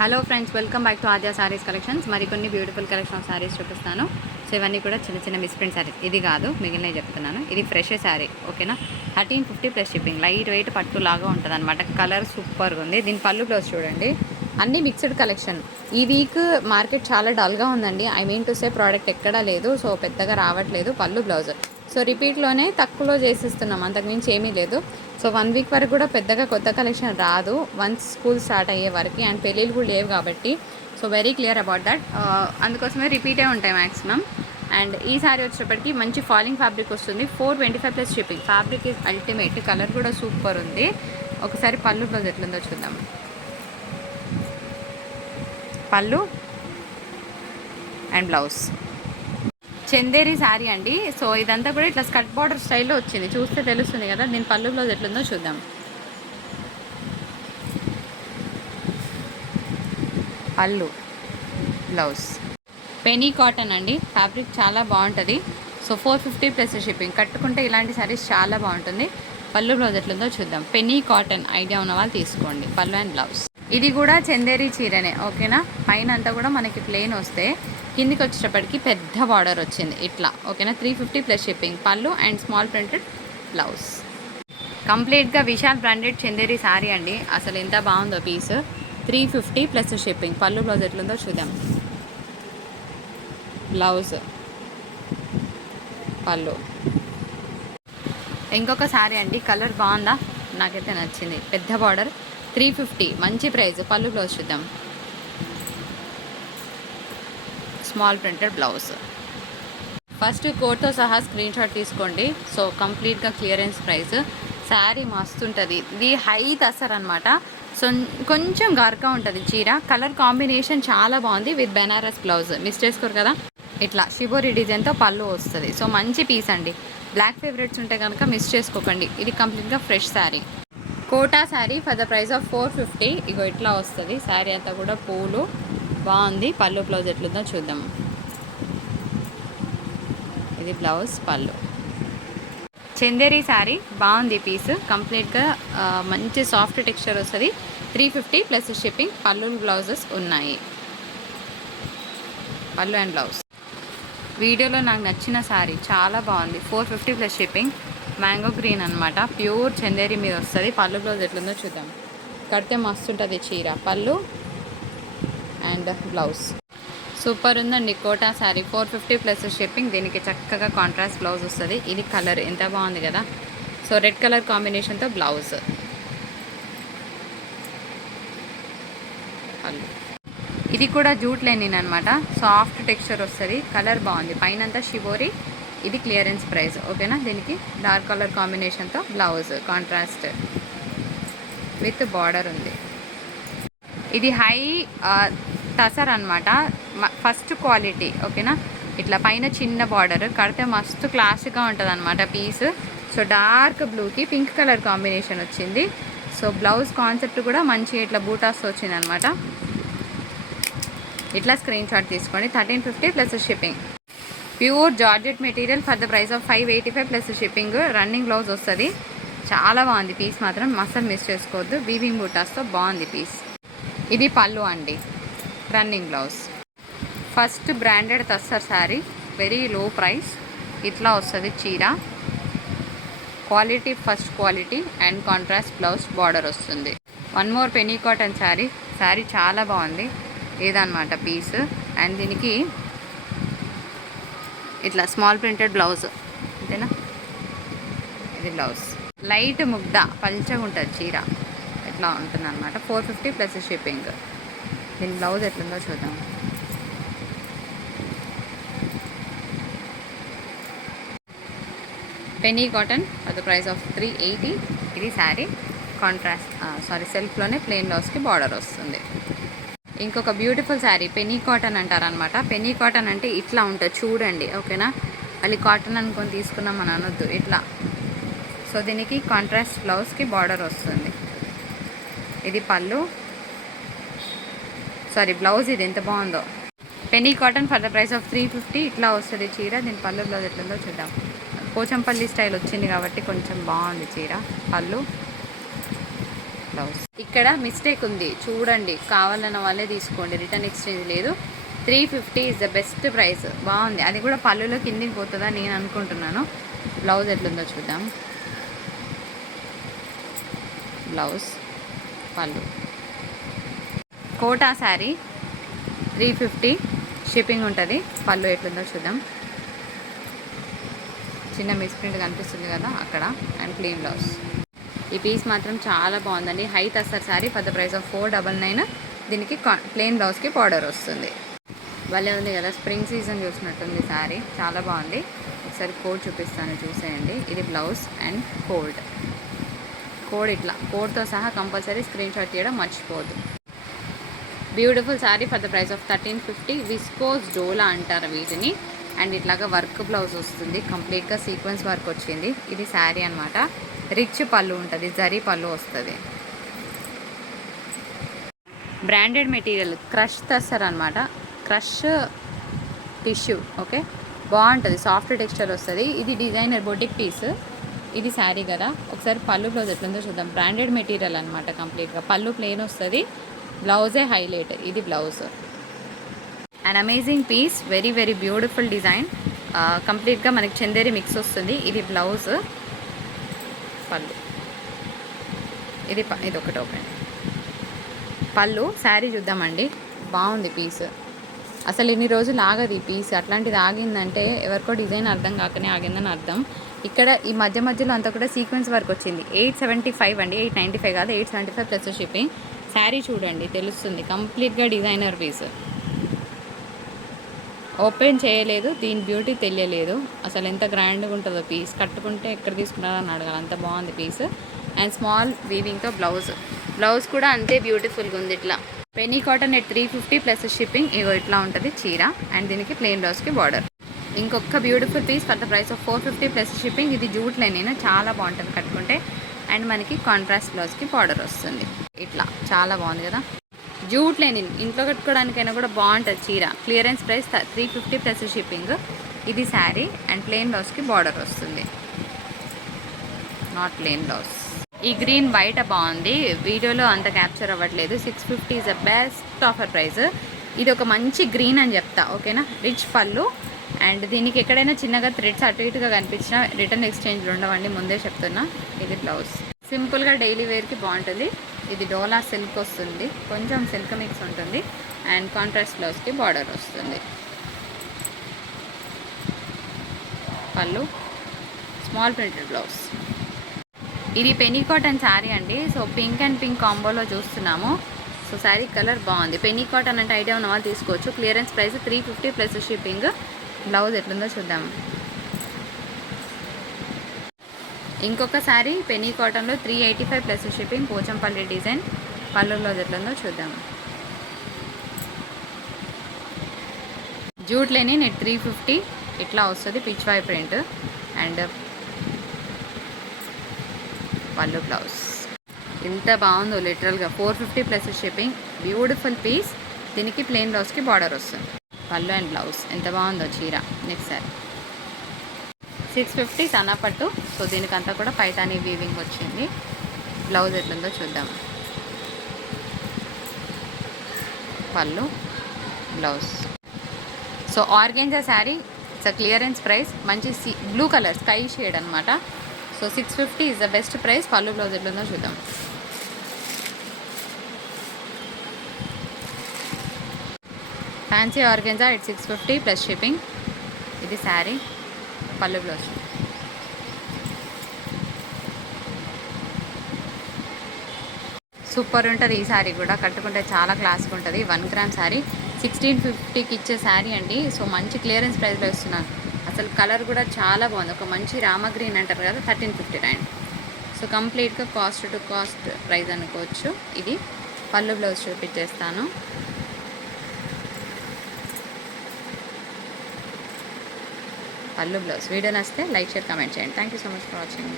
Hello friends welcome back to Aadya sarees collections మరికొన్ని beautiful collection of saris చూపిస్తాను. So ఇవన్నీ కూడా చిన్న చిన్న మిస్ప్రింట్ సారీస్ ఇది కాదు మిగిలినవి చెప్తున్నాను. ఇది ఫ్రెష్ శారీ ఓకేనా thirteen fifty plus shipping light weight పట్టు లాగా ఉంటుంది అనమాట కలర్ సూపర్గా ఉంది. దీని పళ్ళు బ్లౌజ్ చూడండి. అన్ని మిక్స్డ్ కలెక్షన్ ఈ వీక్ మార్కెట్ చాలా డల్గా ఉందండి. I mean to say product ఎక్కడా లేదు. సో పెద్దగా రావట్లేదు. పళ్ళు బ్లౌజ్ సో రిపీట్లోనే తక్కువలో చేసిస్తున్నాం. అంతకుమించి ఏమీ లేదు. సో వన్ వీక్ వరకు కూడా పెద్దగా కొత్త కలెక్షన్ రాదు. వన్స్ స్కూల్ స్టార్ట్ అయ్యే వరకు అండ్ పెళ్ళిళ్ళు కూడా లేవు కాబట్టి. So very clear about that. అందుకోసమే రిపీటే ఉంటాయి మ్యాక్సిమం అండ్ ఈ సారీ వచ్చేటప్పటికి మంచి ఫాలింగ్ ఫ్యాబ్రిక్ వస్తుంది. Four twenty five plus shipping. Fabric is ultimate. Colour కూడా సూపర్ ఉంది. ఒకసారి పళ్ళు బ్లౌజ్ ఎట్లుందో చూద్దాం. పళ్ళు అండ్ బ్లౌజ్. చందేరి శారీ అండి. సో ఇదంతా కూడా ఇట్లా స్కర్ట్ బార్డర్ స్టైల్లో వచ్చింది. చూస్తే తెలుస్తుంది కదా దీని పళ్ళు బ్లౌజ్ ఎట్లుందో చూద్దాం. పళ్ళు బ్లౌజ్. పెనీ కాటన్ అండి. ఫ్యాబ్రిక్ చాలా బాగుంటుంది. So four fifty plus shipping. కట్టుకుంటే ఇలాంటి శారీస్ చాలా బాగుంటుంది. పళ్ళు బ్లౌజ్ ఎట్లుందో చూద్దాం. పెనీ కాటన్ ఐడియా ఉన్న వాళ్ళు తీసుకోండి. పళ్ళు అండ్ బ్లౌజ్. ఇది కూడా చందేరి చీరనే ఓకేనా? పైన అంతా కూడా మనకి ప్లెయిన్ వస్తే కిందికి వచ్చేటప్పటికి పెద్ద బార్డర్ వచ్చింది ఇట్లా ఓకేనా? త్రీ ఫిఫ్టీ ప్లస్ షిప్పింగ్ పళ్ళు అండ్ స్మాల్ ప్రింటెడ్ బ్లౌజ్ కంప్లీట్గా విశాల్ బ్రాండెడ్ చందేరి శారీ అండి. అసలు ఎంత బాగుందో piece three fifty plus shipping పళ్ళు బ్లౌజ్ ఎట్లుందో చూద్దాం. బ్లౌజ్ పళ్ళు. ఇంకొక శారీ అండి. కలర్ బాగుందా? నాకైతే నచ్చింది. పెద్ద బార్డర్ త్రీ ఫిఫ్టీ. మంచి ప్రైస్ పళ్ళు బ్లౌజ్ చూద్దాం. Small printed blouse. ఫస్ట్ కోట్తో సహా స్క్రీన్ షాట్ తీసుకోండి. సో కంప్లీట్గా క్లియరెన్స్ ప్రైస్ శారీ మస్తు ఉంటుంది ఇది హై తసర్ అనమాట సో కొంచెం గార్గా ఉంటుంది చీర. కలర్ కాంబినేషన్ చాలా బాగుంది విత్ బెనారస్ బ్లౌజ్. మిస్ చేసుకోరు కదా? ఇట్లా షిబోరి డిజైన్తో పళ్ళు వస్తుంది. సో మంచి పీస్ అండి. బ్లాక్ ఫేవరెట్స్ ఉంటే కనుక మిస్ చేసుకోకండి. ఇది కంప్లీట్గా fresh saree. Kota saree for the price of four fifty ఇగో ఇట్లా వస్తుంది. శారీ అంతా కూడా పూలు. బాగుంది. పళ్ళు బ్లౌజ్ ఎట్లుందో చూద్దాం. ఇది బ్లౌజ్ పళ్ళు. చందేరి శారీ. బాగుంది పీస్ కంప్లీట్గా మంచి సాఫ్ట్ టెక్స్చర్ వస్తుంది. త్రీ ఫిఫ్టీ ప్లస్ షిప్పింగ్ పళ్ళు బ్లౌజెస్ ఉన్నాయి. పళ్ళు అండ్ బ్లౌజ్ వీడియోలో నాకు నచ్చిన శారీ. చాలా బాగుంది. Four fifty plus shipping mango green అనమాట ప్యూర్ చందేరి మీద వస్తుంది. పళ్ళు బ్లౌజ్ ఎట్లుందో చూద్దాం. కడితే మస్తు ఉంటుంది చీర. పళ్ళు అండ్ బ్లౌజ్ సూపర్ ఉందండి Kota saree. Four fifty plus shipping దీనికి చక్కగా కాంట్రాస్ట్ బ్లౌజ్ వస్తుంది. ఇది కలర్ ఎంత బాగుంది కదా. సో రెడ్ కలర్ కాంబినేషన్తో బ్లౌజ్ పళ్ళు. ఇది కూడా జూట్ లెనిన్ అనమాట సాఫ్ట్ టెక్స్చర్ వస్తుంది. కలర్ బాగుంది. పైనంతా షిబోరి ఇది క్లియరెన్స్ ప్రైస్ ఓకేనా? దీనికి డార్క్ కలర్ కాంబినేషన్తో బ్లౌజ్ కాంట్రాస్ట్ విత్ బార్డర్ ఉంది. ఇది హై టసర్ అనమాట ఫస్ట్ క్వాలిటీ ఓకేనా? ఇట్లా పైన చిన్న బార్డర్ కడితే మస్తు క్లాస్గా ఉంటుంది అనమాట పీస్. సో డార్క్ బ్లూకి పింక్ కలర్ కాంబినేషన్ వచ్చింది. సో బ్లౌజ్ కాన్సెప్ట్ కూడా మంచి ఇట్లా బూటాస్ వచ్చింది అనమాట ఇట్లా స్క్రీన్ షాట్ తీసుకోండి. Thirteen fifty plus shipping. Pure georgette material for the price of five eighty five plus shipping. Running blouse వస్తుంది. చాలా బాగుంది పీస్ మాత్రం. మసల్ మిస్ చేసుకోవద్దు. బీబింగ్ బూటాస్తో బాగుంది పీస్. ఇది పళ్ళు అండి. Running blouse. First branded tussar saree. Very low price ఇట్లా వస్తుంది చీర. Quality first quality and contrast blouse border వస్తుంది. One more penny cotton saree. Saree చాలా బాగుంది. ఇదన్నమాట పీస్. అండ్ దీనికి ఇట్లా స్మాల్ ప్రింటెడ్ బ్లౌజ్ అంతేనా? ఇది బ్లౌజ్ లైట్ ముగ్ధ పల్చగా ఉంటుంది చీర. ఇట్లా ఉంటుంది అనమాట ఫోర్ ఫిఫ్టీ ప్లస్ షిప్పింగ్ దీని బ్లౌజ్ ఎట్లుందో చూద్దాం. పెనీ కాటన్ అది ప్రైస్ ఆఫ్ త్రీ ఎయిటీ ఇది శారీ కాంట్రాస్ట్ సారీ సెల్ఫ్లోనే ప్లెయిన్ బ్లౌజ్కి బార్డర్ వస్తుంది. ఇంకొక బ్యూటిఫుల్ శారీ పెనీ కాటన్ అంటారనమాట. పెనీ కాటన్ అంటే ఇట్లా ఉంటుంది చూడండి ఓకేనా? మళ్ళీ కాటన్ అనుకొని తీసుకున్నాం అని అనొద్దు ఇట్లా. సో దీనికి కాంట్రాస్ట్ బ్లౌజ్కి బార్డర్ వస్తుంది. ఇది పళ్ళు. సారీ బ్లౌజ్ ఇది ఎంత బాగుందో. Penny cotton for the price of three fifty ఇట్లా వస్తుంది చీర. దీని పళ్ళు బ్లౌజ్ ఎట్లుందో చూద్దాం. పోచంపల్లి స్టైల్ వచ్చింది కాబట్టి కొంచెం బాగుంది చీర పళ్ళు. బ్లౌజ్. ఇక్కడ మిస్టేక్ ఉంది. చూడండి కావాలన్న వాళ్ళే తీసుకోండి. రిటర్న్ ఎక్స్చేంజ్ లేదు. Three fifty is the best price. బాగుంది. అది కూడా పళ్ళులో కిందికి పోతుందా నేను అనుకుంటున్నాను. బ్లౌజ్ ఎట్లుందో చూద్దాం. బ్లౌజ్ పళ్ళు. Kota saree three fifty. Shipping ఉంటుంది. పళ్ళు ఎట్లుందో చూద్దాం. చిన్న మిస్ప్రింట్ కనిపిస్తుంది కదా అక్కడ. And clean blouse. ఈ పీస్ మాత్రం చాలా బాగుందండి. హైట్ వస్తారు saree for the price of four double nine. దీనికి ప్లెయిన్ బ్లౌజ్కి బార్డర్ వస్తుంది. భలే ఉంది కదా స్ప్రింగ్ సీజన్ చూసినట్టుంది శారీ చాలా బాగుంది. ఒకసారి కోడ్ చూపిస్తాను చూసేయండి. ఇది బ్లౌజ్ అండ్ కోల్డ్ కోడ్ ఇట్లా కోడ్తో సహా కంపల్సరీ స్క్రీన్ షాట్ తీయడం మర్చిపోవద్దు. Beautiful saree for the price of thirteen fifty. Viscose dola అంటారు వీటిని. అండ్ ఇట్లాగా వర్క్ బ్లౌజ్ వస్తుంది. కంప్లీట్గా సీక్వెన్స్ వర్క్ వచ్చింది. ఇది శారీ అనమాట రిచ్ పళ్ళు ఉంటుంది. జరీ పళ్ళు వస్తుంది. Branded material. క్రష్ తెస్తారు అనమాట క్రష్ టిష్యూ. ఓకే? బాగుంటుంది. సాఫ్ట్ టెక్స్చర్ వస్తుంది. ఇది డిజైనర్ బొటిక్ పీస్. ఇది శారీ కదా. ఒకసారి పళ్ళు బ్లౌజ్ ఎట్లుందో చూద్దాం. బ్రాండెడ్ మెటీరియల్ అనమాట కంప్లీట్గా. పళ్ళు ప్లెయిన్ వస్తుంది. బ్లౌజే హైలైట్. ఇది blouse. And amazing piece very very beautiful design కంప్లీట్గా మనకి చందేరి మిక్స్ వస్తుంది. ఇది బ్లౌజ్ పళ్ళు. ఇది ప- ఇది ఒకటి ఓపెన్ పళ్ళు శారీ చూద్దామండి. బాగుంది పీస్ అసలు ఇన్ని రోజులు ఆగదు ఈ పీస్ అట్లాంటిది ఆగిందంటే ఎవరికో డిజైన్ అర్థం కాకనే ఆగిందని అర్థం. ఇక్కడ ఈ మధ్య మధ్యలో అంతా కూడా సీక్వెన్స్ వర్క్ వచ్చింది. ఎయిట్ సెవెంటీ ఫైవ్ అండి. ఎయిట్ నైంటీ ఫైవ్ కాదు eight seventy five plus shipping saree చూడండి తెలుస్తుంది. కంప్లీట్గా డిజైనర్ పీస్ ఓపెన్ చేయలేదు దీని బ్యూటీ తెలియలేదు. అసలు ఎంత గ్రాండ్గా ఉంటుందో పీస్ కట్టుకుంటే ఎక్కడ తీసుకున్నారో అని అడగాలి. అంత బాగుంది పీస్ అండ్ స్మాల్ వీవింగ్తో బ్లౌజ్ బ్లౌజ్ కూడా అంతే బ్యూటిఫుల్గా ఉంది ఇట్లా. Penny cotton at three fifty plus shipping ఇగో ఇట్లా ఉంటుంది చీర. అండ్ దీనికి ప్లెయిన్ బ్లౌజ్కి బార్డర్ ఇంకొక beautiful piece for the price of four fifty plus shipping ఇది జూట్ లైన్ చాలా బాగుంటుంది కట్టుకుంటే. అండ్ మనకి కాంట్రాస్ట్ బ్లౌజ్కి బార్డర్ వస్తుంది. ఇట్లా. చాలా బాగుంది కదా. జూట్ లెనిన్ ఇంట్లో కట్టుకోవడానికైనా కూడా బాగుంటుంది చీర. Clearance price three fifty plus shipping ఇది శారీ అండ్ ప్లెయిన్ బ్లౌజ్కి బార్డర్ వస్తుంది. నాట్ ప్లెయిన్ బ్లౌజ్ ఈ గ్రీన్ బయట బాగుంది. వీడియోలో అంత క్యాప్చర్ అవ్వట్లేదు. Six fifty is a best offer price ఇది ఒక మంచి గ్రీన్ అని చెప్తా ఓకేనా రిచ్ పళ్ళు. అండ్ దీనికి ఎక్కడైనా చిన్నగా థ్రెడ్స్ అటు ఇటుగా కనిపించినా రిటర్న్ ఎక్స్చేంజ్లు ఉండవండి. ముందే చెప్తున్నా. ఇది బ్లౌజ్ సింపుల్గా డైలీ వేర్కి బాగుంటుంది. ఇది డోలా సిల్క్ వస్తుంది. కొంచెం సిల్క్ మిక్స్ ఉంటుంది. అండ్ కాంట్రాస్ట్ బ్లౌజ్కి బార్డర్ వస్తుంది. పళ్ళు. స్మాల్ ప్రింటెడ్ బ్లౌజ్ ఇది పెనీ కాటన్ శారీ అండి సో పింక్ అండ్ పింక్ కాంబోలో చూస్తున్నాము. సో శారీ కలర్ బాగుంది. పెనీ కాటన్ అంటే ఐడియా ఉన్న వాళ్ళు తీసుకోవచ్చు. Clearance price three fifty plus shipping blouse ఎట్లుందో చూద్దాము ఇంకొక శారీ పెనీ కాటన్లో three eighty five plus shipping Pochampally design పళ్ళు బ్లౌజ్ ఎట్లుందో చూద్దాం. జూట్ లేని నెట్ త్రీ ఫిఫ్టీ ఇట్లా వస్తుంది పిచ్ వై ప్రింట్ అండ్ పళ్ళు బ్లౌజ్. ఎంత బాగుందో లిటరల్గా four fifty plus shipping beautiful piece దీనికి ప్లెయిన్ బ్లౌజ్కి బార్డర్ వస్తుంది. పళ్ళు అండ్ బ్లౌజ్. ఎంత బాగుందో చీర. Next sorry. సిక్స్ ఫిఫ్టీ సన్నపట్టు. సో దీనికంతా కూడా పైతానీ వీవింగ్ వచ్చింది. బ్లౌజ్ ఎట్లుందో చూద్దాం. పళ్ళు blouse so organza saree it's a clearance price మంచి sea blue colour sky shade అనమాట so six fifty is the best price పళ్ళు బ్లౌజ్ ఎట్లుందో చూద్దాం. Fancy organza it six fifty plus shipping ఇది శారీ. పళ్ళు బ్లౌజ్. సూపర్ ఉంటుంది ఈ శారీ కూడా. కట్టుకుంటే చాలా క్లాస్గా ఉంటుంది. వన్ గ్రామ్ శారీ సిక్స్టీన్ ఫిఫ్టీకి ఇచ్చే శారీ అండి. సో మంచి క్లియరెన్స్ ప్రైస్లో ఇస్తున్నాను అసలు కలర్ కూడా చాలా బాగుంది. ఒక మంచి రామ గ్రీన్ అంటారు కదా థర్టీన్ ఫిఫ్టీ నైన్. సో కంప్లీట్గా కాస్ట్ టు కాస్ట్ ప్రైస్ అనుకోవచ్చు. ఇది పళ్ళు బ్లౌజ్ చూపించేస్తాను. పళ్ళు బ్లౌజ్ వీడియో నచ్చితే లైక్ షేర్ కామెంట్ చేయండి. Thank you so much for watching